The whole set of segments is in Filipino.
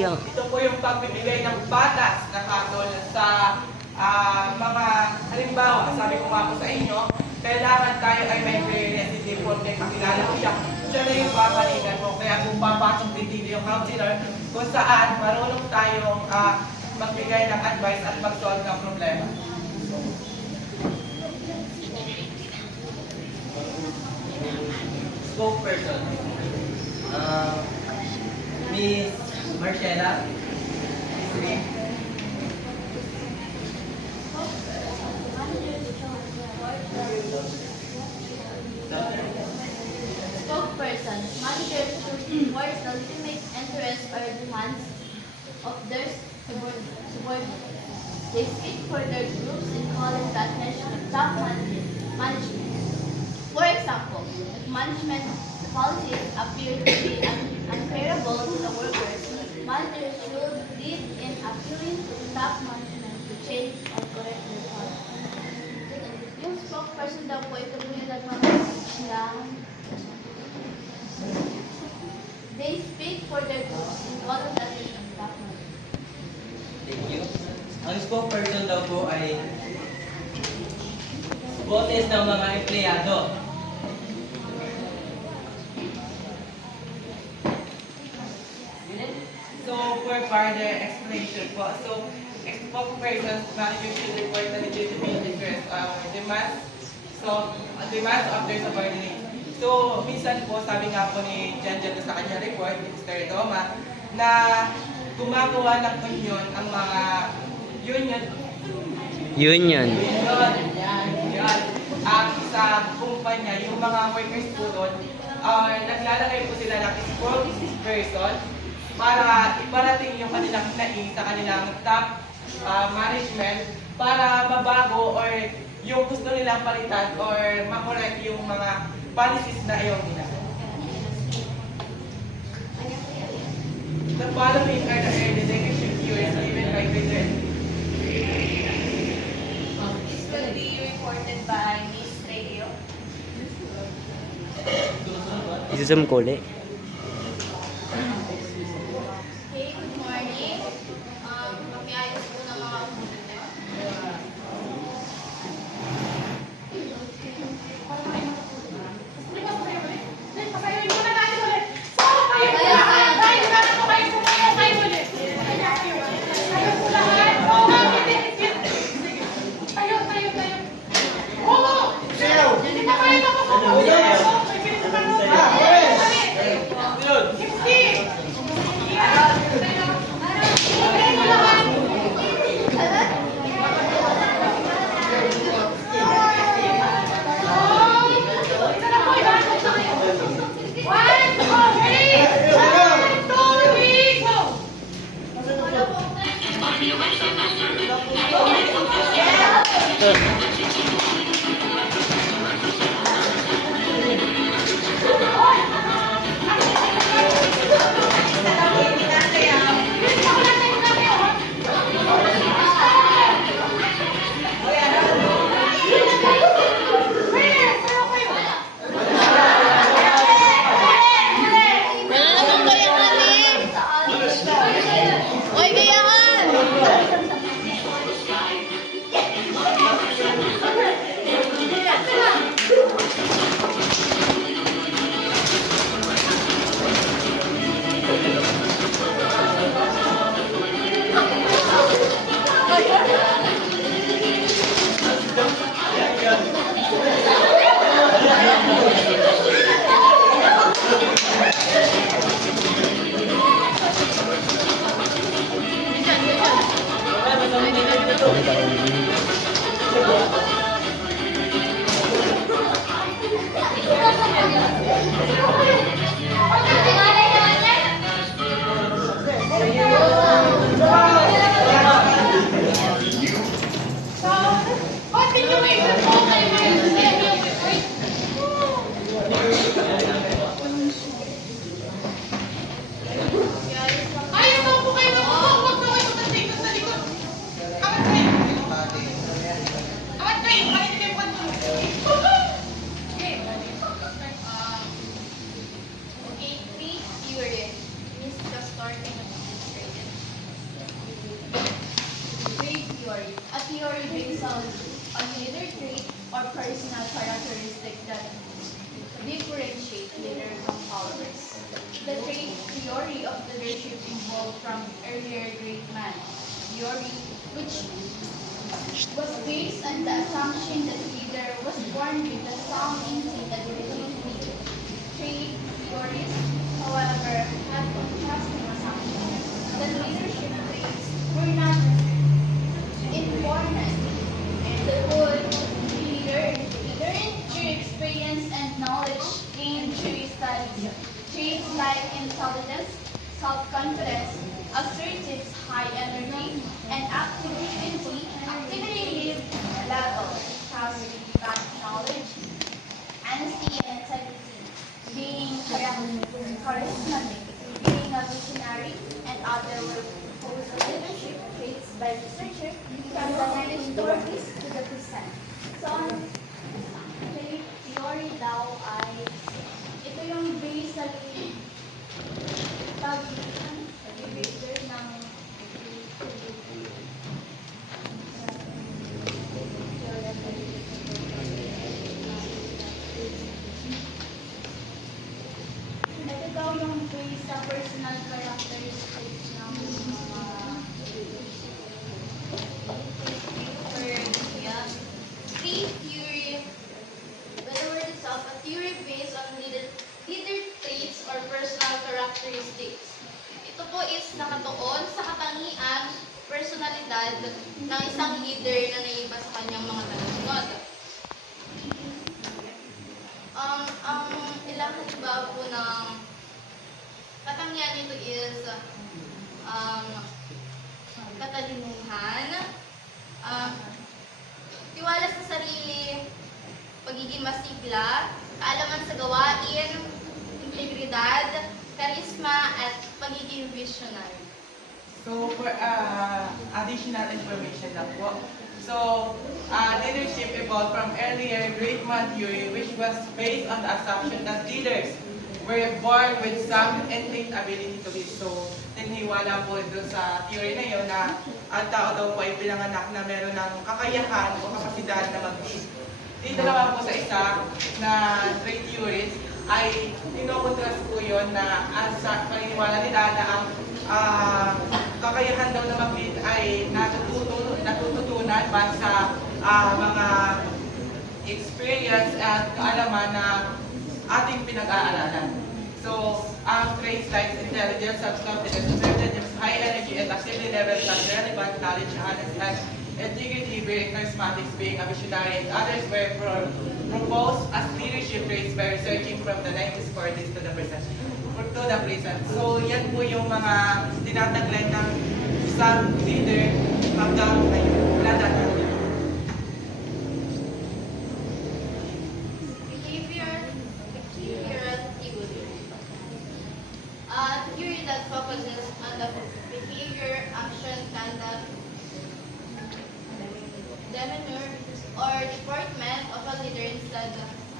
Kaya. Ito po yung pagbibigay ng batas na katol sa mga halimbawa, sabi ko nga po sa inyo, kailangan tayo ay may pre-resident porque kakilala ko siya. Siya na yung babalikan mo. Kaya kung papasok din dito yung counselor, kung saan marunong tayong magbigay ng advice at mag-solve ng problema. Spokesperson. Miss Marcela. Miss Spokesperson. Managers should voice the legitimate interests or demands of their subordinates. They speak for their groups in calling the attention of top management. For example, if management policies appear to be unfavorable to the workers, managers should lead in appealing to top management to change or correct their policies. Yung spokesperson daw po, ito po yung they speak for their groups in calling the attention of top management. Thank you. Ang spokesperson daw po ay boses ng mga empleyado. So, for further explanation po, so, spokespersons, managers should report the legitimate interest demands, so, demands of their subordinates. So, minsan po, sabi nga po ni Jan sa kanya report, ni Mr. Toma, na gumagawa ng union ang mga union. Ang sa kumpanya, yung mga workers po doon, naglalagay po sila ng spokesperson para iparating yung kanilang hinaing sa kanilang top management para mabago or yung gusto nilang palitan or makorek yung mga policies na ayaw nila. The following are the executive views given by Peter. This will be reported by Ms. Radio. Isasam ko ulit. Hey, good morning. Makiayos po ng mga umunod. theory based on leader trait or personal characteristic that differentiate leader from followers. The trait theory of leadership evolved from earlier great man theory, which was based on the assumption that leader was born with a sound instinct ability. Trait theories, however, have contrasting assumptions that leadership traits were not important. The good leader learned through experience and knowledge gained through studies. Traits like intelligence, self-confidence, assertive high energy, and activity level, capacity, back knowledge, honesty, and integrity, being charismatic, being a visionary, and other were proposed leadership traits by researchers from the 1940s to the present. So, ang trait theory daw ay ito yung based sa pag-behavior ng ito daw yung based sa personal characteristics ng mga trait theory. By the word itself, a theory based on leader traits or personal characteristics. Ito po is nakatuon sa katangian, personalidad ng isang leader na naiba sa kanyang mga tagasunod. Ang ilang halimbawa po ng katangian nito is katalinuhan, tiwala sa sarili, pagiging masigla, kaalaman sa gawain, integridad, karisma, at pagiging visionary. So, for additional information lang po. So, leadership evolved from earlier great man theory, which was based on the assumption that leaders were born with some innate ability to lead. So, niniwala po doon sa theory na yun na ang tao daw po ay pinanganak na meron ng kakayahan o kapasidad na mag-lead. Dito naman po sa isa na trait theories ay tinokontrast po yun na sa paniniwala nila na ang kakayahan daw na mag-lead ay natututunan base sa mga experience at kaalaman na ating pinag-aaralan. So, ang traits like intelligence, self-confidence, assertiveness, high energy, and activity levels have relevant knowledge, honest, and integrity, being charismatic, being a visionary, and others were proposed as leadership traits by researching from the 1940s to the present. So, yan po yung mga tinataglan ng isang leader hanggang ngayon. Wala natin. Behavioral theory. Theory that focuses on the behavior, action, conduct, demeanor, or deportment of a leader instead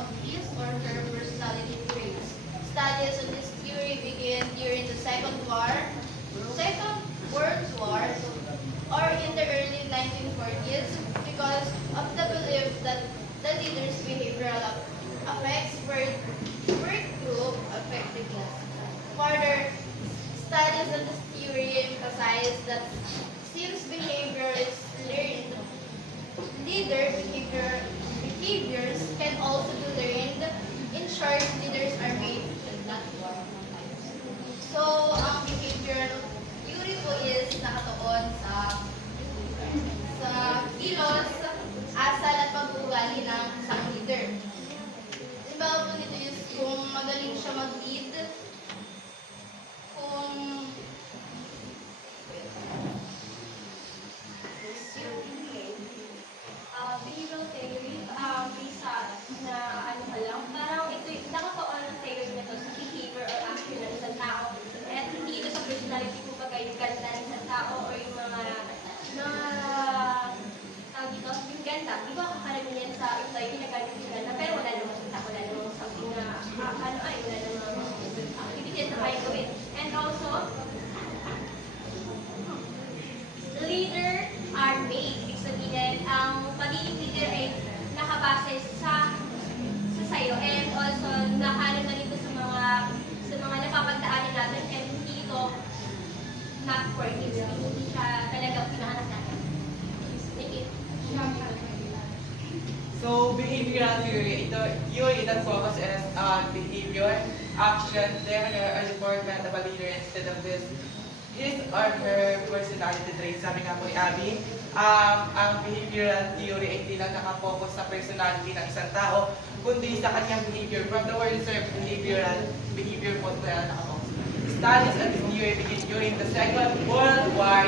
of his or her personality traits. Studies on this theory began during the Second World War, or in the early 1940s, because of the belief that the leader's behavioral affects work group effectiveness. Further, studies on this theory emphasize that since behavior is learned, leader behaviors can also be learned. In short, leaders are made, not born. So, ang behavioral theory po is nakatuon sa kilos, asal at pag-uugali ng isang leader. Halimbawa po nito is kung magaling siya mag-lead, kung behavioral theory, isa na ano ka lang, parang ito, nakatuon ang theory na to sa behavior or action ng isang tao. At hindi ito sa personality kung bagay yung ganda ng isang tao or yung mga tawag dito, yung ganda. Di ba karamihan sa ito ay ginagamit yung ganda, pero wala namang kita, wala namang something na, wala namang activity na kaya gawin. And also, leader are made. Ibig sabihin, for kids. Hindi siya talaga pinanganak natin. Thank you. So, behavioral theory, theory that focuses on behavior, action, demeanor, or deportment of a leader instead of his or her personality traits. Sabi nga po ni Abby, ang behavioral theory ay hindi lang nakapokus sa personality ng isang tao, kundi sa kanyang behavior. From the word sir, behavior po na nakapokus. Studies of this theory began during the Second World War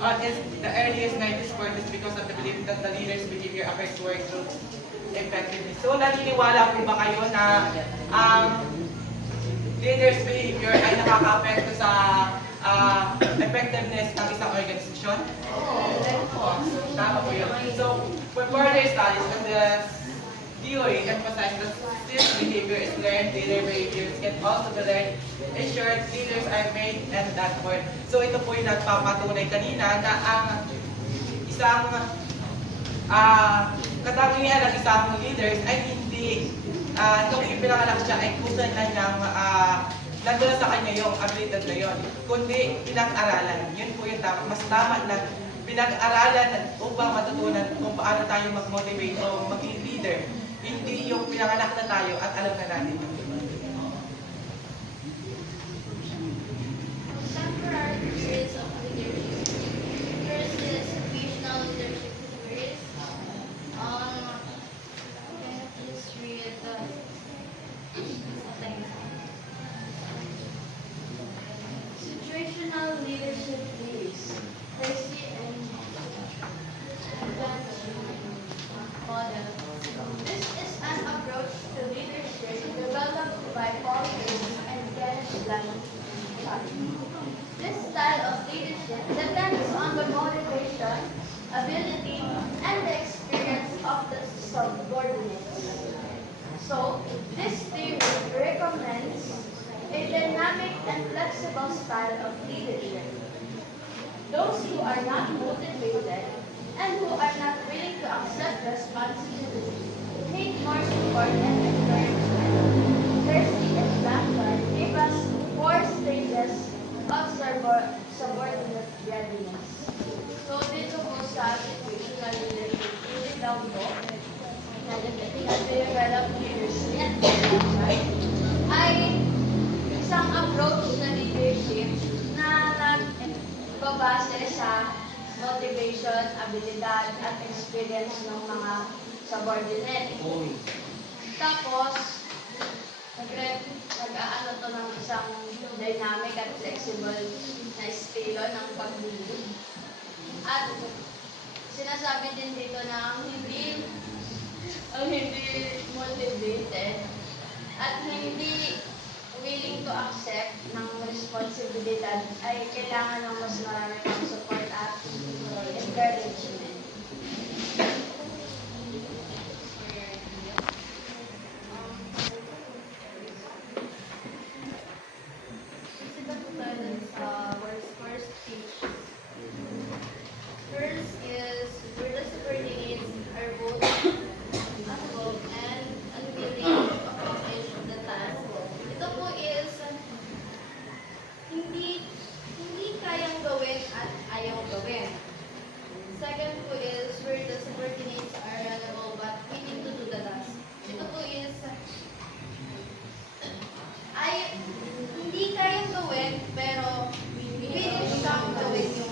on the earliest 1940s because of the belief that the leader's behavior affects work groups effectively. So, naniniwala po ba kayo na ang leader's behavior ay nakaka-apekto sa effectiveness ng isang organisasyon? Oo. So, tama po yun. So, for further studies of the theory, emphasize that since behavior is learned, leader behaviors can also be learned. Ensured leaders are made and that word. So, ito po yung nagpapatunay kanina na ang isang katangian ng isang leaders ay hindi nung ipinanganak siya ay kusa na niyang nandun sa kanya yung abilidad na yun, kundi pinag-aralan. Yun po yung tama. Mas tama na pinag-aralan upang matutunan kung paano tayo mag-motivate o maging leader. Hindi yung pinanganak na tayo at alam na natin yung iba. Contemporary theories of leadership. First is situational leadership theories. Can you please read situational leadership theories. Percy and model. This is an approach to leadership developed by Paul Hayes and Kenneth Blanchard. This style of leadership depends on the motivation, ability, and the experience of the subordinates. So, this theory recommends a dynamic and flexible style of leadership. Those who are not motivated and who are not willing to accept responsibility need more support and encouragement. Percy and Blanchard give us 4 stages of subordinate readiness. So, dito po sa situational leadership, hindi daw po na develop leadership ay isang approach na leadership na nagbabase sa motivation, abilidad, at experience ng mga subordinate. Tapos, nag-aano to ng isang dynamic at flexible na estilo ng pag-lead. At sinasabi din dito na ang hindi motivated at hindi willing to accept ng responsibilidad ay kailangan ng mas marami pang support at encouragement. First speech. First is where the subordinates are both involved and unwilling to accomplish the task. Ito po is hindi kayang gawin at ayaw gawin. Second po is where the subordinates are unable but willing to do the task. Ito po is ay hindi kayang gawin pero willing siyang gawin yung